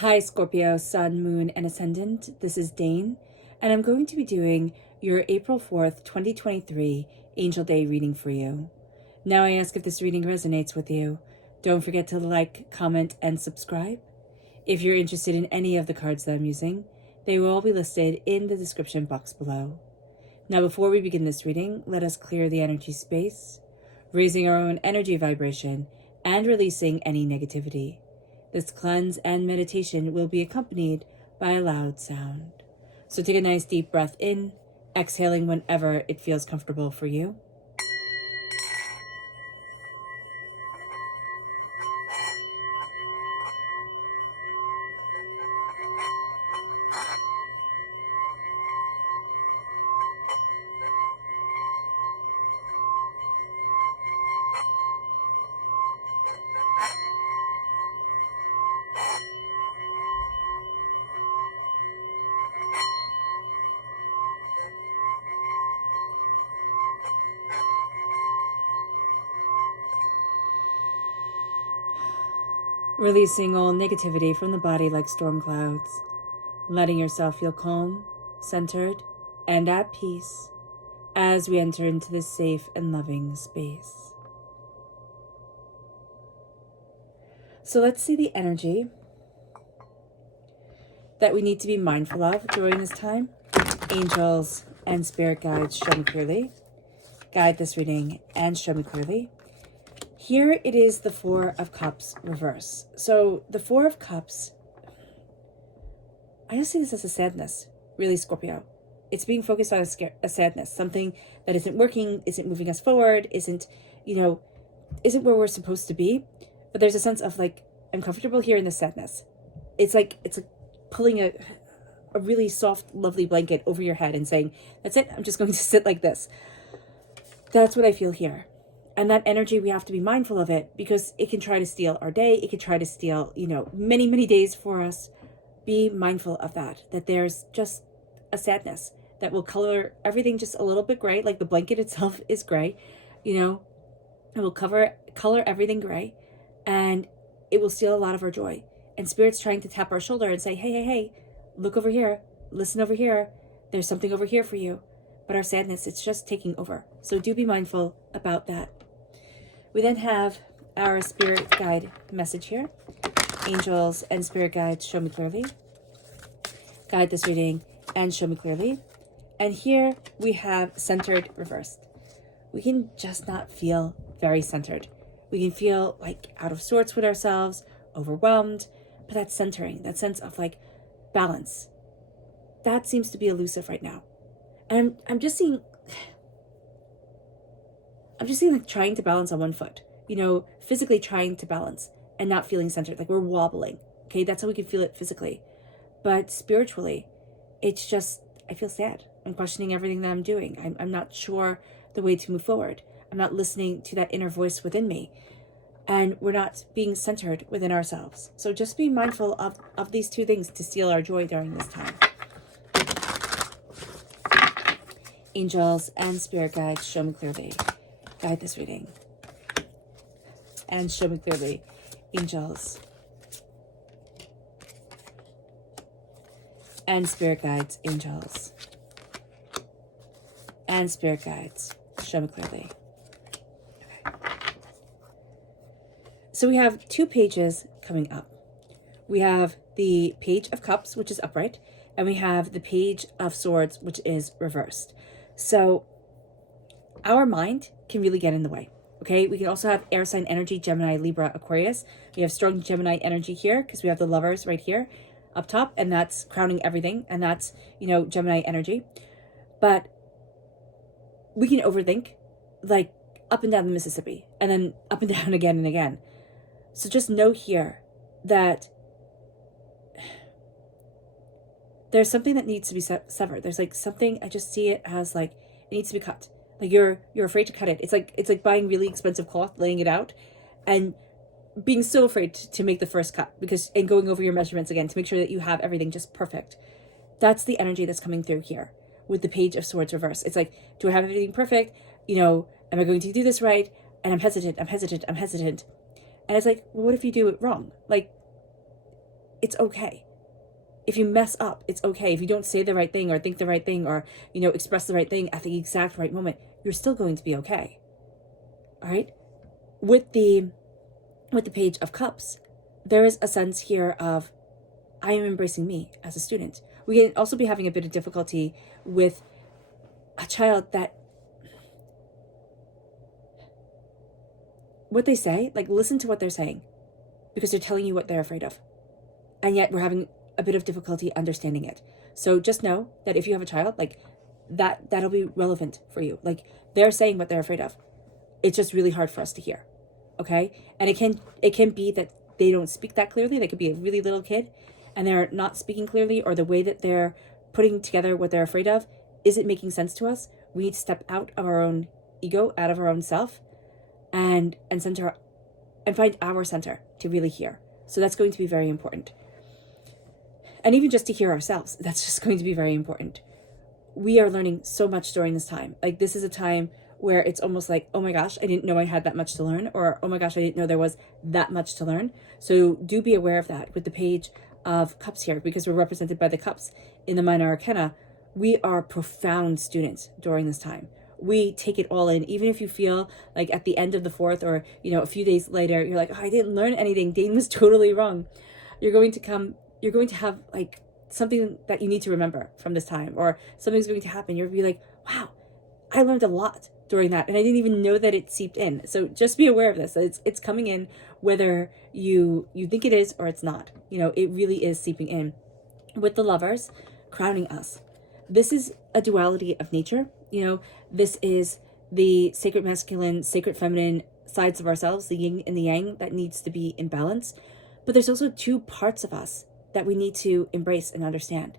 Hi, Scorpio, Sun, Moon, and Ascendant. This is Dane, and I'm going to be doing your April 4th, 2023 Angel Day reading for you. Now I ask if this reading resonates with you. Don't forget to like, comment, and subscribe. If you're interested in any of the cards that I'm using, they will all be listed in the description box below. Now, before we begin this reading, let us clear the energy space, raising our own energy vibration and releasing any negativity. This cleanse and meditation will be accompanied by a loud sound. So take a nice deep breath in, exhaling whenever it feels comfortable for you. Releasing all negativity from the body like storm clouds, letting yourself feel calm, centered, and at peace as we enter into this safe and loving space. So let's see the energy that we need to be mindful of during this time. Angels and spirit guides, show me clearly. Guide this reading and show me clearly. Here it is the Four of Cups reverse. So the Four of Cups, I just see this as a sadness, really, Scorpio. It's being focused on a sadness, something that isn't working, isn't moving us forward, isn't where we're supposed to be. But there's a sense of like, I'm comfortable here in the sadness. It's like pulling a really soft, lovely blanket over your head and saying, that's it, I'm just going to sit like this. That's what I feel here. And that energy, we have to be mindful of it because it can try to steal our day. It can try to steal, many, many days for us. Be mindful of that there's just a sadness that will color everything just a little bit gray. Like the blanket itself is gray, it will color everything gray, and it will steal a lot of our joy. And Spirit's trying to tap our shoulder and say, hey, look over here, listen over here. There's something over here for you. But our sadness, it's just taking over. So do be mindful about that. We then have our spirit guide message here. Angels and spirit guides, show me clearly. Guide this reading and show me clearly. And here we have centered reversed. We can just not feel very centered. We can feel like out of sorts with ourselves, overwhelmed, but that centering, that sense of like balance, that seems to be elusive right now. And I'm just seeing like trying to balance on one foot, physically trying to balance and not feeling centered, like we're wobbling. Okay, that's how we can feel it physically. But spiritually, it's just, I feel sad. I'm questioning everything that I'm doing. I'm not sure the way to move forward. I'm not listening to that inner voice within me. And we're not being centered within ourselves. So just be mindful of these two things to steal our joy during this time. Angels and spirit guides, show me clearly. Guide this reading. And show me clearly. Angels and spirit guides, angels and spirit guides, show me clearly. Okay. So we have two pages coming up. We have the Page of Cups, which is upright, and we have the Page of Swords, which is reversed. So our mind can really get in the way. Okay, we can also have air sign energy, Gemini, Libra, Aquarius. We have strong Gemini energy here because we have the Lovers right here up top, and that's crowning everything, and that's, Gemini energy. But we can overthink, like up and down the Mississippi, and then up and down again and again. So just know here that there's something that needs to be severed. There's like something, I just see it as like it needs to be cut. Like you're afraid to cut it. It's like buying really expensive cloth, laying it out, and being so afraid to make the first cut and going over your measurements again to make sure that you have everything just perfect. That's the energy that's coming through here with the Page of Swords reverse. It's like, do I have everything perfect? Am I going to do this right? And I'm hesitant. And it's like, well, what if you do it wrong? Like, it's okay. If you mess up, it's okay. If you don't say the right thing or think the right thing or, express the right thing at the exact right moment, you're still going to be okay. All right? With the Page of Cups, there is a sense here of, I am embracing me as a student. We can also be having a bit of difficulty with a child that, what they say, like, listen to what they're saying, because they're telling you what they're afraid of. And yet we're having a bit of difficulty understanding it. So just know that if you have a child, like, that'll be relevant for you. Like, they're saying what they're afraid of. It's just really hard for us to hear. Okay? And it can be that they don't speak that clearly. They could be a really little kid and they're not speaking clearly, or the way that they're putting together what they're afraid of isn't making sense to us. We need to step out of our own ego, out of our own self, and center and find our center to really hear. So that's going to be very important. And even just to hear ourselves, that's just going to be very important. We are learning so much during this time. Like, this is a time where it's almost like, oh my gosh, I didn't know I had that much to learn, or oh my gosh, I didn't know there was that much to learn. So do be aware of that with the Page of Cups here, because we're represented by the cups in the Minor Arcana. We are profound students during this time. We take it all in, even if you feel like at the end of the fourth, or, a few days later, you're like, oh, I didn't learn anything. Dane was totally wrong. You're going to have like something that you need to remember from this time, or something's going to happen. You'll be like, wow, I learned a lot during that, and I didn't even know that it seeped in. So just be aware of this. It's coming in, whether you think it is or it's not. It really is seeping in. With the Lovers crowning us, this is a duality of nature. This is the sacred masculine, sacred feminine sides of ourselves, the yin and the yang, that needs to be in balance. But there's also two parts of us that we need to embrace and understand.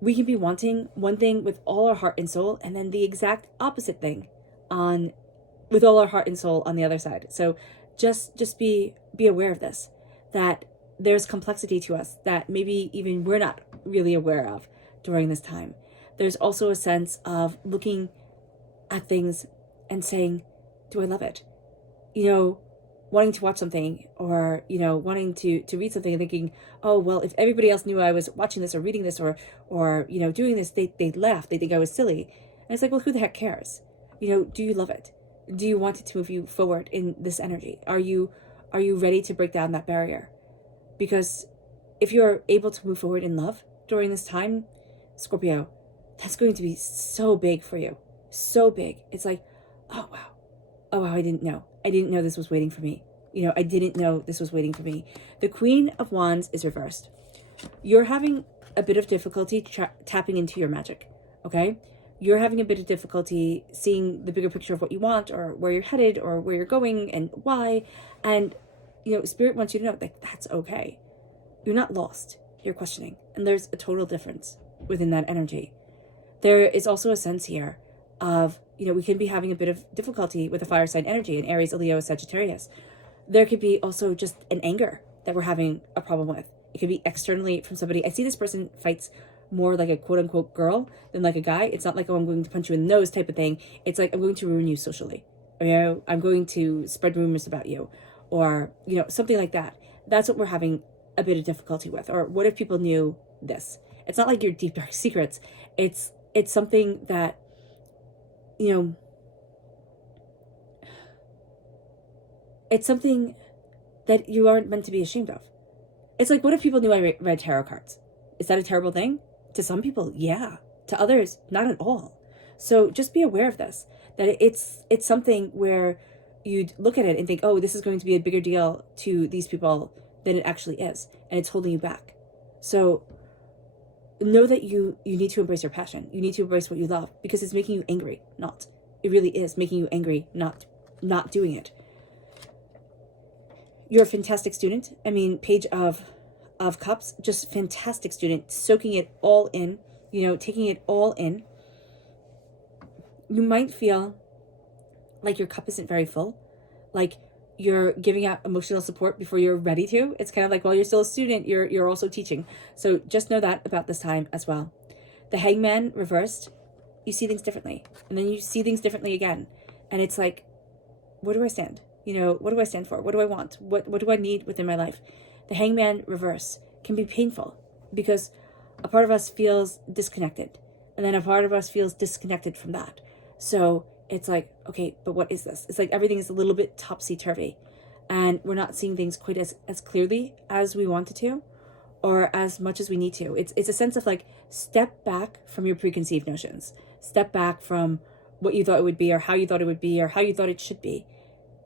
We can be wanting one thing with all our heart and soul, and then the exact opposite thing with all our heart and soul on the other side. So just be aware of this, that there's complexity to us that maybe even we're not really aware of during this time. There's also a sense of looking at things and saying, do I love it? Wanting to watch something, or, wanting to read something and thinking, oh, well, if everybody else knew I was watching this or reading this or doing this, they'd laugh. They think I was silly. And it's like, well, who the heck cares? Do you love it? Do you want it to move you forward in this energy? Are you ready to break down that barrier? Because if you're able to move forward in love during this time, Scorpio, that's going to be so big for you. So big. It's like, oh, wow. Oh, wow, I didn't know this was waiting for me. I didn't know this was waiting for me. The Queen of Wands is reversed. You're having a bit of difficulty tapping into your magic, okay? You're having a bit of difficulty seeing the bigger picture of what you want, or where you're headed, or where you're going and why. And, Spirit wants you to know that that's okay. You're not lost. You're questioning. And there's a total difference within that energy. There is also a sense here of, we can be having a bit of difficulty with the fire sign energy in Aries, Leo, Sagittarius. There could be also just an anger that we're having a problem with. It could be externally from somebody. I see this person fights more like a quote unquote girl than like a guy. It's not like, oh, I'm going to punch you in the nose type of thing. It's like, I'm going to ruin you socially. I'm going to spread rumors about you, or, something like that. That's what we're having a bit of difficulty with. Or what if people knew this? It's not like your deep dark secrets. It's something that, it's something that you aren't meant to be ashamed of. It's like, what if people knew I read tarot cards? Is that a terrible thing? To some people, yeah. To others, not at all. So just be aware of this, that it's something where you'd look at it and think, oh, this is going to be a bigger deal to these people than it actually is, and it's holding you back. So know that you need to embrace your passion. You need to embrace what you love, because it's making you angry. It really is making you angry, not doing it. You're a fantastic student. Page of Cups, just fantastic student, soaking it all in, taking it all in. You might feel like your cup isn't very full, like you're giving out emotional support before you're ready to. It's kind of like, while you're still a student, you're also teaching. So just know that about this time as well. The Hangman reversed, you see things differently, and then you see things differently again. And it's like, where do I stand? What do I stand for? What do I want? What do I need within my life? The Hangman reverse can be painful because a part of us feels disconnected, and then a part of us feels disconnected from that. So it's like, okay, but what is this? It's like everything is a little bit topsy-turvy, and we're not seeing things quite as clearly as we wanted to, or as much as we need to. It's a sense of like, step back from your preconceived notions. Step back from what you thought it would be, or how you thought it would be, or how you thought it should be,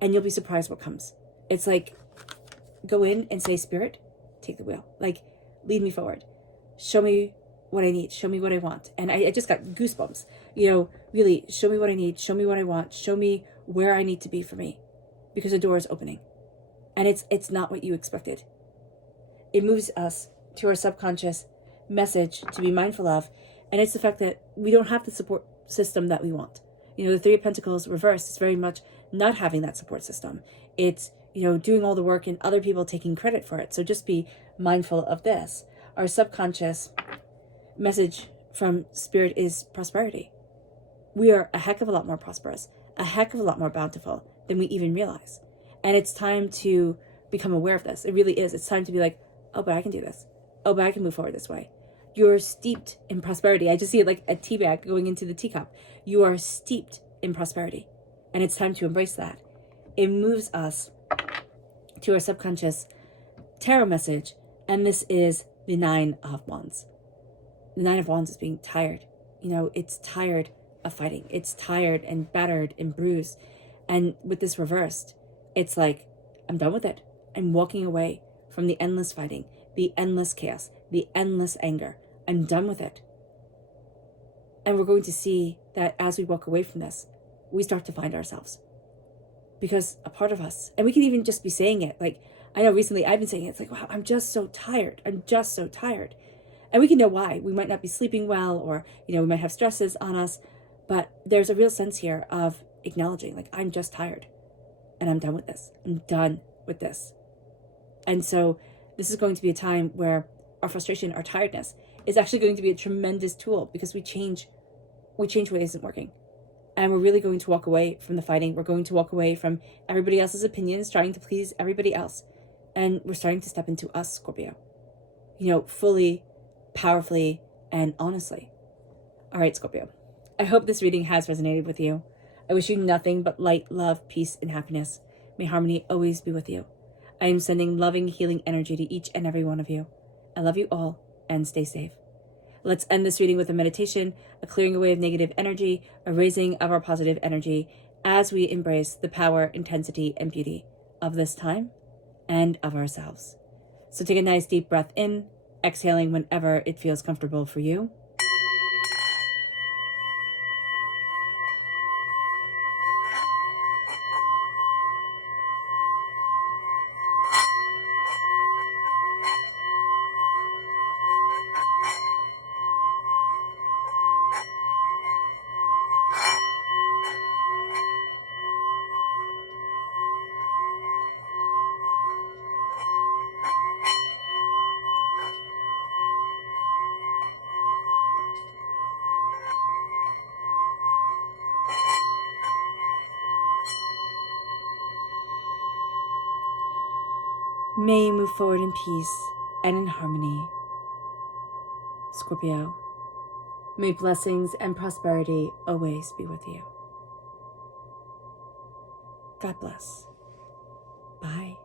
and you'll be surprised what comes. It's like, go in and say, Spirit, take the wheel. Like, lead me forward. Show me what I need. Show me what I want. And I just got goosebumps. You know, really, show me what I need. Show me what I want. Show me where I need to be for me. Because a door is opening. And it's not what you expected. It moves us to our subconscious message to be mindful of. And it's the fact that we don't have the support system that we want. You know, the Three of Pentacles reversed is very much not having that support system. It's, you know, doing all the work and other people taking credit for it. So just be mindful of this. Our subconscious message from Spirit is prosperity. We are a heck of a lot more prosperous, a heck of a lot more bountiful than we even realize. And it's time to become aware of this. It really is. It's time to be like, oh, but I can do this. Oh, but I can move forward this way. You're steeped in prosperity. I just see it like a tea bag going into the teacup. You are steeped in prosperity. And it's time to embrace that. It moves us to our subconscious tarot message. And this is the Nine of Wands. The Nine of Wands is being tired. You know, it's tired of fighting. It's tired and battered and bruised. And with this reversed, it's like, I'm done with it. I'm walking away from the endless fighting, the endless chaos, the endless anger. I'm done with it. And we're going to see that as we walk away from this, we start to find ourselves. Because a part of us, and we can even just be saying it, like, I know recently I've been saying it, it's like, wow, I'm just so tired. I'm just so tired. And we can know why. We might not be sleeping well, or, you know, we might have stresses on us, but there's a real sense here of acknowledging, like, I'm just tired and I'm done with this. I'm done with this. And so this is going to be a time where our frustration, our tiredness is actually going to be a tremendous tool, because we change what isn't working. And we're really going to walk away from the fighting. We're going to walk away from everybody else's opinions, trying to please everybody else. And we're starting to step into us, Scorpio. You know, fully, powerfully, and honestly. All right, Scorpio. I hope this reading has resonated with you. I wish you nothing but light, love, peace, and happiness. May harmony always be with you. I am sending loving, healing energy to each and every one of you. I love you all, and stay safe. Let's end this reading with a meditation, a clearing away of negative energy, a raising of our positive energy as we embrace the power, intensity, and beauty of this time and of ourselves. So take a nice deep breath in, exhaling whenever it feels comfortable for you. May you move forward in peace and in harmony, Scorpio. May blessings and prosperity always be with you. God bless. Bye.